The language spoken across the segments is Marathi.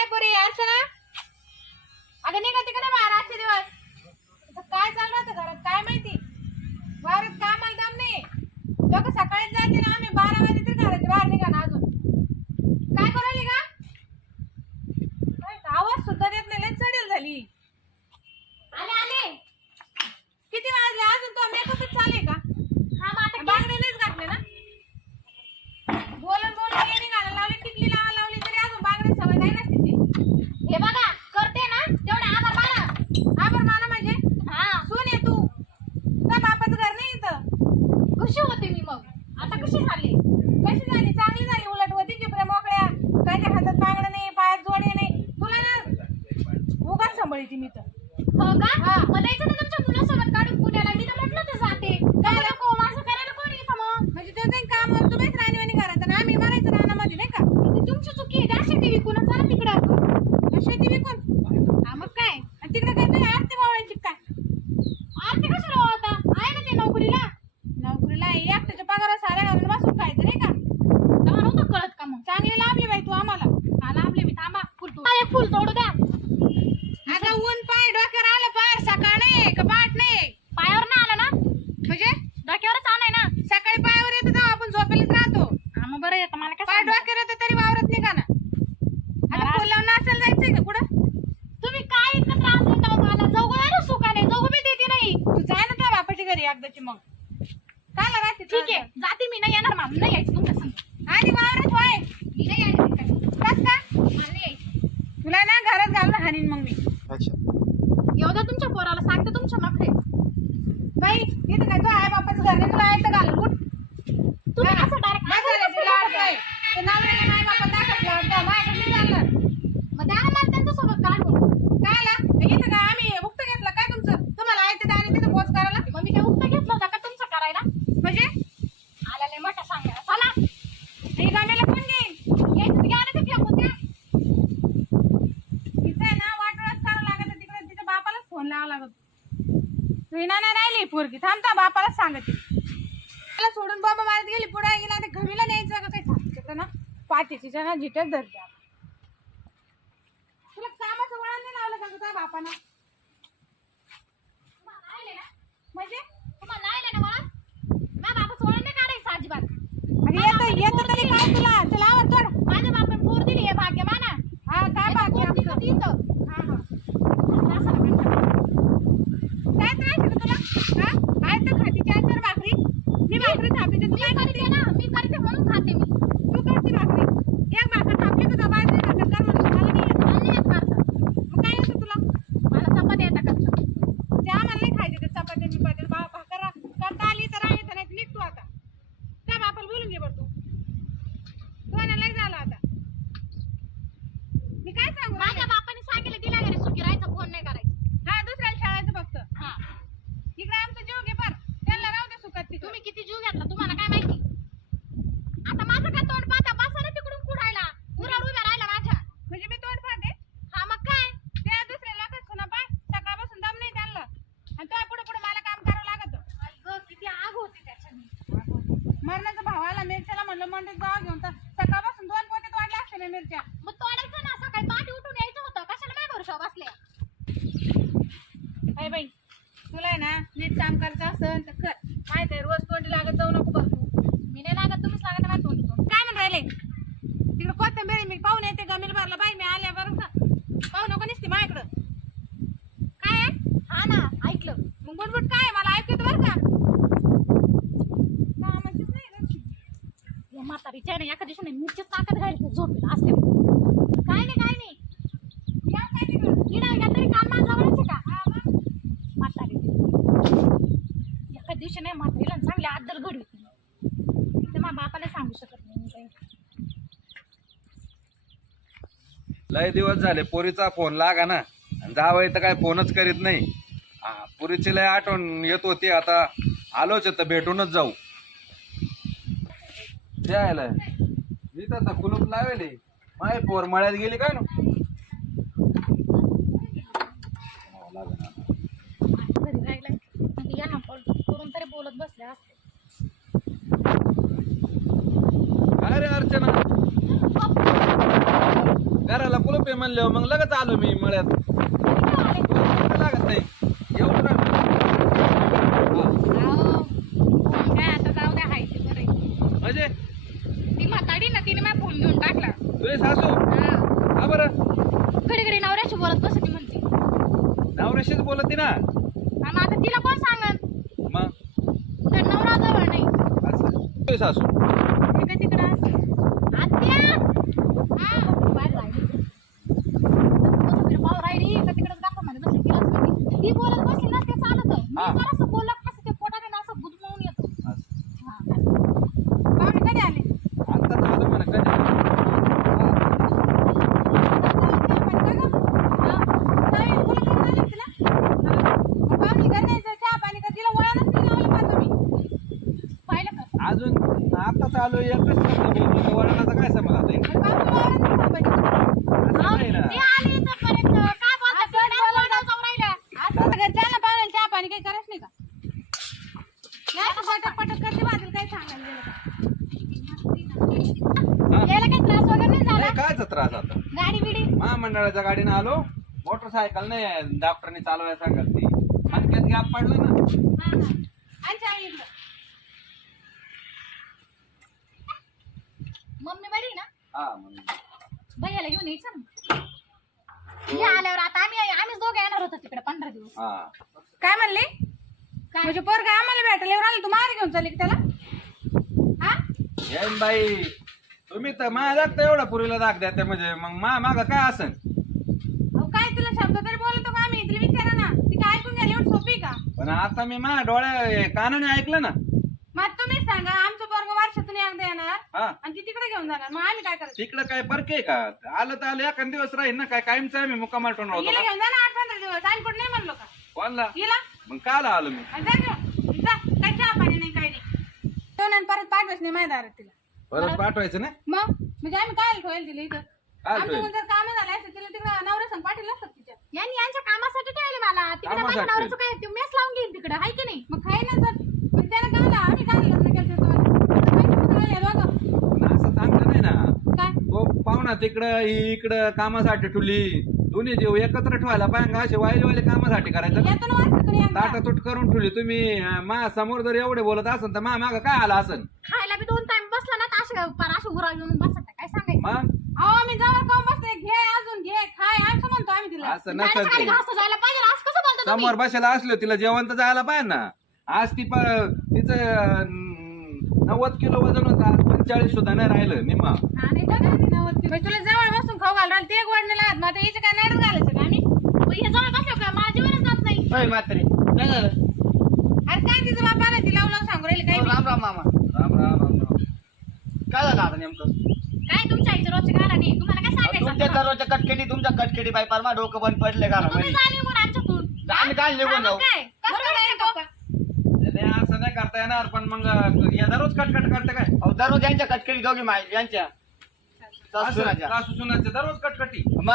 काय पोरी अर्चना अगं निघा तिकडे बाहेर आजचे दिवस काय चाललं होतं घरात काय माहिती वावरात कामाला दम नाही लोक सकाळीच जाते ना आम्ही 12 वाजे तर घराच्या बाहेर निघा ना अजून काय करायली का आवाज सुद्धा देत नाही लय चढेल झाली आले आले किती वाजले अजून तो मेकअपच चालू का हा मग आता बांगडे नाहीच घातले ना बोलून बोलून येणे घालायला लावली टिकली लावली तरी अजून बांगडे सवय नाही ना तिची हे बघा करते ना तेवढा आभार माना म्हणजे हा सून आहे तू का बापाचं घर नाही इथं कशी होते मी मग आता कशी झाली चांगली झाली उलट होती जिबऱ्या मोकळ्या कायच्या हातात बांगडं नाही पायात जोडे नाही तुला ना उगाच सांभाळीची मी तर हो का मग द्यायचं ना तुमच्या मुलासोबत काढून पुण्याला मी तर म्हटलं तर जाते काय नको असं करायला कोण येतं मग म्हणजे तो काही काम तुम्हीच राणीवाणी घरात आणि आम्ही मारायचं रानामध्ये नाही का ती तुमची चुकी आहे द्या शेती विकून चला तिकडं शेती विकून हा मग काय आणि तिकडे काय तुझी आरती वावळायची काय आरती कशाला आता आहे ना ते नोकरीला एकट्याच्या पगारा साऱ्या घालून बसून खायचं नाही का तेव्हा नव्हतं कळत का मग चांगली लाभली बाई तू आम्हाला हा लाभले मी थांबा फुल तोडू द्या आता ऊन पाय डोक्यावर आलं पार सकाळ नाही का पाठ नाही पायावर नाही आलं ना म्हणजे डोक्यावरच आलंय ना सकाळी पायावर येतं तेव्हा आपण झोपेलाच राहतो हा मग बरं येतं मला काय पाय डोक्यावर येतं तरी वावरत निघा ना आता फुल लावून नाचायला जायचंय का कुठं तुम्ही काय इतकं त्रास देता मला जगू नाही सुखा नाही जगू बी देते नाही तू जाय ना त्या बापाची घरी एकदाची मग काय राहते ठीक आहे जाते मी नाही येणार माम नाही यायचं तुमच्या संग आधी वावरत होय मी नाही यायचं बस का मला नाही यायचं तुला ना घरात घालून हाणीन मग मी अच्छा एवढं तुमच्या पोराला सांगते तुमच्या नखरे बाई इथं काय तो आहे बापाचं घर नाही तुला आहे घालून उठ तुम्ही असं डायरेक्ट ते नवऱ्याला नाही बापा दाखवलं माझ्याकडे नाही चालणार मग द्या ना मला त्यांच्यासोबत काढून काय आला इथं काय आम्ही उक्त घेतलं काय तुमचं तुम्हाला आहे ते दाणे तिथं पोच करायला मग मी काय उक्त घेतलं होता का तुमचं करायला म्हणजे आला नाही मोठा सांगायला चला हे गाण्याला कोण घेईन यायचं घ्या ना ते फेकून द्या तिथं आहे ना वाटोळच करावं लागत तिकडे तिच्या बापालाच फोन लावा लागत विना नाही राहिली पोरगी थांबता बापालाच सांगते मला सोडून बाबा मारत गेली पुढे गेला ते घमीला न्यायचं का काही थांबतं ना पाठीची ना झिटच धरते तुला कामाचं वळण नाही लावलं का तुझ्या बापानं म्हणजे तुम्हाला नाही ना वळण माझ्या बापाचं वळण नाही काढायचं अजिबात येतं तरी काय तुला चला आवड माझ्या बापाने पोर दिली हे भाग्य माना हा काय भाग्य आमचं तिथं हा हा काय त्रास आहे तुला हा काय तर खाती 4 भाकरी मी भाकरी थापते तू काय करते ना मी करते म्हणून खाते मी तू करते भाकरी एक भाकर थापली का बाजरी भाकर कर म्हणून मला नाही येत मग काय येतं तुला मला चपाती येतात का त्या मला नाही खायचे ते चपाती बिपाती भाकर करता आली तर आहे तर नाही निघ तू आता त्या बापाला बोलून घे बरं तू लय झाला आता मी काय सांगू माझ्या बापाने सांगितलं तिला घरी सुखी राहायचं फोन नाही करायचं हा दुसऱ्याला शाळायचं फक्त हा इकडे आमचा जीव घे पर त्यांना राहू दे सुखात तुम्ही किती जीव घेतला तुम्हाला काय माहिती आता माझं काय तोंड पाहता बसा ना तिकडून कुडायला उराड उभ्या राहिला माझ्या म्हणजे मी तोंड पाहते हा मग काय त्या दुसऱ्या लोकांच सुना पाय सकाळपासून दम नाही त्यांना आणि तो पुढे पुढे मला काम करावं लागत किती आग होती त्याच्याने मरणाचा भावाला मिरच्याला म्हणलं मंडीत जावा घेऊन तर सकाळपासून 2 पोते तोडले असते ना मिरच्या मग तोडायचं ना सकाळी पाठी उठून यायचं होतं कशाला काय भरोसा बसले अय बाई तुला आहे ना नीट काम करायचं असेल तर कर माहिती आहे रोज तोंडी लागत जाऊ नको बघ तू मी नाही लागत तुम्हीच लागत ना तोंड काय म्हणून राहिले तिकडे कोथंबीर मी पाहून येते गमील भरला बाई मी आल्या बरं का पाहू नको नसते माझ्याकडं काय आहे हा ना ऐकलं मग बुटबुट काय आहे मला ऐकू येतं बरं का कामाचीच नाही या म्हातारीच्या नाही एका दिवशी मिरचीच ताकद घायला झोपेला असते काय नाही या काय तिकडं किडा घ्या तरी काम माझ्यावरच का म्हातारी एका दिवशी नाही म्हातारीला चांगली आदर घडी होती ते माझ्या बापाला सांगू शकत नाही लय दिवस झाले पोरीचा फोन लागा ना जावं तर काय फोनच करीत नाही पोरीची लय आठवण येत होती आता आलोच तर भेटूनच जाऊ द्यायला मी तर आता कुलूप लावेल माय पोर मळ्यात गेली काय ना घरी राहिला या ना करून तरी बोलत बसले असते अरे अर्चना घराला कुलूप आहे म्हणले मग लगेच आलो मी मळ्यात. लागत नाही एवढं काय आता जाऊ द्या हाय ते बरं. म्हणजे ती म्हाताडी ना तिने माझा फोन घेऊन टाकला. तुझे सासू हा बरं घडी घडी नवऱ्याशी बोलत बस ती म्हणते. नवऱ्याशीच बोलत ना. आणि आता तिला कोण सांगत मग तर नवरा जवळ नाही. असं तुझे सासू ते का तिकडं असं आत्या हा बाहेर राहिली पाव राहिली का तिकडं दाखव मध्ये बसली तिला ती बोलत बसली ना ते चालत मी हा. जरासं बोललं कसं ते पोटाने ना असं गुदमवून येतो. असं. हा पाहुणे कधी आले आत्ताच आलो म्हणा कधी अजून आत्ताच आलो एकच शब्द बोललो वळणाचा काय समज आता असं नाही ना. नाही, कायचा त्रास आता गाडी बिडी महामंडळाच्या गाडीनं आलो मोटरसायकल नाही डॉक्टरने चालवायला सांगत ती हलक्यात गॅप पडलं ना. मम्मी बरी ना हा मग भैयाला घेऊन यायचं ना. हे आल्यावर आता आम्हीच दोघे येणार होतो तिकडे 15 दिवस. हा काय म्हणले काय म्हणजे पोरगा आम्हाला भेटायला येऊन आलं तू मार घेऊन चालली का त्याला हा येईन बाई तुम्ही तर माझ्या दाखता एवढा पुरीला दाख द्या त्या म्हणजे मग माग काय असन. अहो काय तुला शब्द तरी बोलतो का आम्ही तिला विचारा ना ती काय ऐकून घ्यायला एवढं सोपी का पण आता मी माझ्या डोळ्या कानाने ऐकलं ना. मग तुम्हीच सांगा आमचं पोरगा वर्षातून एकदा येणार हा आणि ती तिकडे घेऊन जाणार मग आम्ही काय करायचं तिकडं काय फरक आहे का आलं तर आलं एखाद दिवस राहील ना काय कायमचं आम्ही मुक्कामाल टोन होतो हिला का? घेऊन जा ना 8-15 दिवस आम्ही कुठे नाही म्हणलो का कोणला हिला मग काल आलो मी आणि जा घेऊन जा काय चहा पाणी नाही काही नाही दोन आणि परत पाठवायच नाही माझ्या दारात तिला परत पाठवायचं ना. मग म्हणजे आम्ही काय ठेवायला तिला इथं काय आमच्याकडून जर कामं झाले असते तिला तिकडे नवरा संग पाठवलं असतं तिच्या यांच्या कामासाठी ठेवले मला तिकडे माझ्या कामासाठी? नवऱ्याचं काय ते मेस लावून घेईन तिकडे हाय की नाही. मग खाई ना जर मग त्याला गाला आम्ही काय लग्न केलं बघा पण असं चांगलं नाही ना. काय तो पाहुणा तिकडं ही इकडं कामासाठी ठुली दोन्ही जीव एकत्र ठेवायला पाहिजे असे वाईले कामासाठी करायचं ना. येतो ना वर्षातून एकदा ताटातूट करून ठेवली तुम्ही मा समोर जर एवढे बोलत असन तर माग काय आला असन खायला बी 2 टाइम बसला ना तर असे उरा घेऊन बसत काय सांगायचं. मग अहो आम्ही जवळ काऊन बसते घे अजून घे खाय असं म्हणतो आम्ही तिला असं गाडीच्या नसेल खाली ते. घास जायला पाहिजे ना, असं कसं बोलता तुम्ही? समोर बसायला असलो तिला जेवण तर जायला पाहिजे ना. आज तिचं 90 किलो वजन होतं आज 45 सुद्धा नाही राहिलं निम्मा. आणि बघा ती नव्वद किलो. म्हणजे तुला जवळ बसून खाऊ घाल राहिलं ते गोड नाही लागत मग आता हिचं काय नाही घालायचं का आम्ही मग हे जवळ बसल्यावर काय माझ्या जीवनच जात नाही. होय म्हातारी काय झालं? अरे काय तिचं बाबा ना ती लावून सांगू राहिली हो, काय राम राम मामा राम राम राम राम. काय झालं आता नेमकं? काय तुमच्या आईचं रोजचं घाला नाही तुम्हाला काय तुमच्या सांगायचं. दररोजच्या कटकेडी तुमच्या कटकेडी बाई पार डोकं बंद पडले तुम्ही घरामध्ये. जा निघून आमच्यातून. आम्ही काय निघून हा, जाऊ? मग काय कसं काय तो? नाही, असं नाही करता येणार पण मग या दररोज कटकट करते काय अहो, दररोज यांच्या कटकेडी दोघी माय यांच्या असं सासूनाच्या. सासू सुनाचे दररोज कटकटी. मग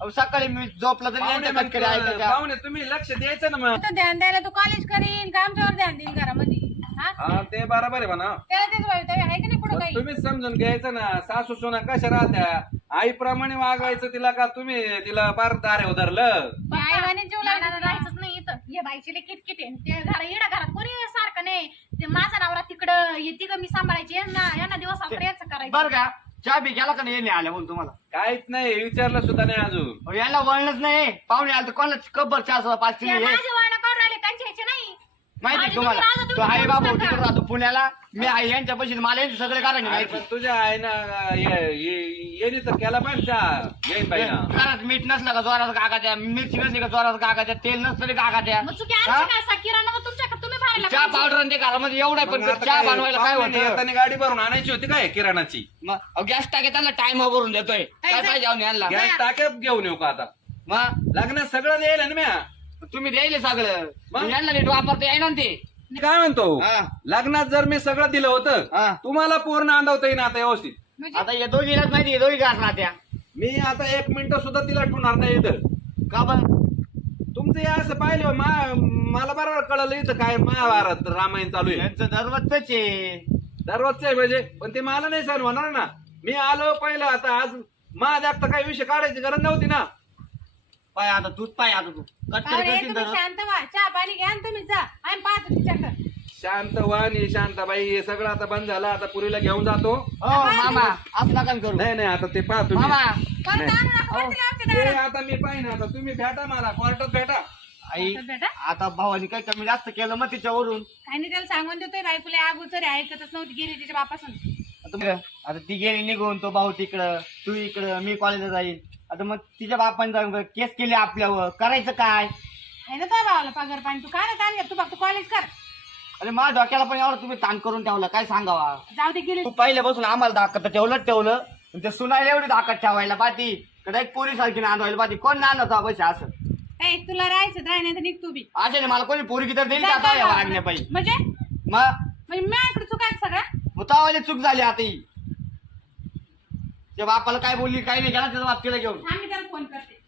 अहो, सकाळी मी झोपलं तरी पाहुणे यांच्या कटकेडी ऐकायच्या. पाहुणे तुम्ही लक्ष द्यायचं ना मग. तर ध्यान द्यायला तू कॉलेज करीन का आमच्यावर ध्यान देईन घरामध्ये हा हा ते बरोबर आहे म्हणा. त्याला तेच भवितव्य आहे की नाही पुढं पण काही तुम्हीच समजून घ्यायचं ना सासू सुना कशा राहत्या आईप्रमाणे वागायचं तिला का तुम्ही तिला बार दारे उधरलं. आईवाने जीव मला लागला राहायचंच नाही इथं. हे बाईची लई किटकिट आहे. ते घरात कोणी सारखं नाही. ते माझा नवरा तिकडं येते का मी सांभाळायची यांना दिवस याचं करायचं. बरं का चहा बी गेला का नाही येणे आल्या म्हणून तुम्हाला? काहीच नाही विचारलं सुद्धा नाही अजून. अहो, यांना वळणच नाही. पाहुणे आले तर कोणाला कब्बर चहा सुद्धा पाच ते किलो माझे वळण काढून राहिले त्यांच्या ह्याचे नाही. माहिती माझे तुम्हाला तुम्ही राहता, तो तुम्ही आई बाबा बोलूच तिकडे नका. राहतो पुण्याला मी आई यांच्या पैसे मला यांचे सगळे कारण अरे माहिती. पण तुझ्या आईनं येणे तर केला पाहिजे चहा. येईन बाई ना. घरात मीठ नसलं का जोरात काकाच्या मिरची नसली का जोरात काकाच्या तेल नसलं तरी काकाच्या मग चुकी आमची काय सा किराणा तर तुमच्याकडे तुम्ही भरायला चहा पाहिजे. पावडर ते घरामध्ये एवढं आहे, मग पण आता चहा काय, बनवायला काय पाहुणे होतं? येताना गाडी भरून आणायची होती काय किराणाची. मग गॅस टाके त्यांना टाइम भरून देतोय काय पाहिजे जाऊन यांना गॅस टाक्यात घेऊन येऊ का आता. मग लग्नात सगळं द्यायला ना म्या. तुम्ही द्यायले सगळं मग? मग यांना नीट वापरता येईना ना ते. काय म्हणतो हा. लग्नात जर मी सगळं दिलं होतं हा. तुम्हाला पूर्ण आणवता येईन आता व्यवस्थित. म्हणजे आता हे दोघीलाच माहिती आहे, दोघी घास राहत्या मी आता 1 मिनिट सुद्धा तिला ठेवणार नाही इथं. का बरं? तुमचं हे असं पाहिलं मला बरोबर कळलं इथं काय महाभारत रामायण चालू आहे. यांचं दररोजच आहे. दररोजचं आहे म्हणजे पण ते मला नाही सहन होणार ना. मी आलो पहिलं आता आज माझ्या आता काही विषय काढायची गरज नव्हती ना. पाय आता तूच पाय आता तू कटकरी अरे करशील तुम्ही तर. शांत व्हा, चहा पाणी घ्या आणि तुम्ही जा, आम्ही पाहतो तिच्याकडे. शांत वाणी शांताबाई हे सगळं आता बंद झालं. आता पुरीला घेऊन जातो. हो मामा असं नका करू. नाही नाही आता ते पहा तुम्ही. मामा परत नाही. आणू नका बरं तिला आमच्या ते दारात. आता मी पाहिजे आता तुम्ही भेटा मला कोर्टात भेटा. आई आता बेटा आता भावानी काही कमी जास्त केलं मग तिच्यावरून. काही नाही, त्याला सांगून देतोय बायकोला अगोदर ऐकतच नव्हती, गेली तिच्या बापासून. आता ती गेली निघून, तो भाऊ तिकडं, तू इकडं, मी कॉलेजला जाईल. आता मग तिच्या बापाने केस केली आपल्यावर, करायचं काय? आहे ना तो भावाला पगार पाणी, तू काय ना ताण घ्या, तू फक्त कॉलेज कर. अरे माझ्या डोक्याला पण एवढं तुम्ही ताण करून ठेवला, काय सांगावा. जाऊ दे, गेली. तू पहिल्यापासून आम्हाला दाखत ठेवलं आणि ते सुनायला एवढी दाखत ठेवायला पाहती कडे पोरी सारखी नांदवायला पाहती. कोण नांदवता पैसे असं ए तुला राहायचं राह, नाही तर निघ तू बी. असे नाही. मला कोणी पोरगी तर देईल का आता या वागण्या पाहिजे. म्हणजे मग माझ्याकडे चुका आहेत सगळ्या. मग तावाली चूक झाली आता ही. त्या बापाला काय बोलली काय नाही गेला त्याचा बाप तिला घेऊन. आम्ही त्याला फोन करते.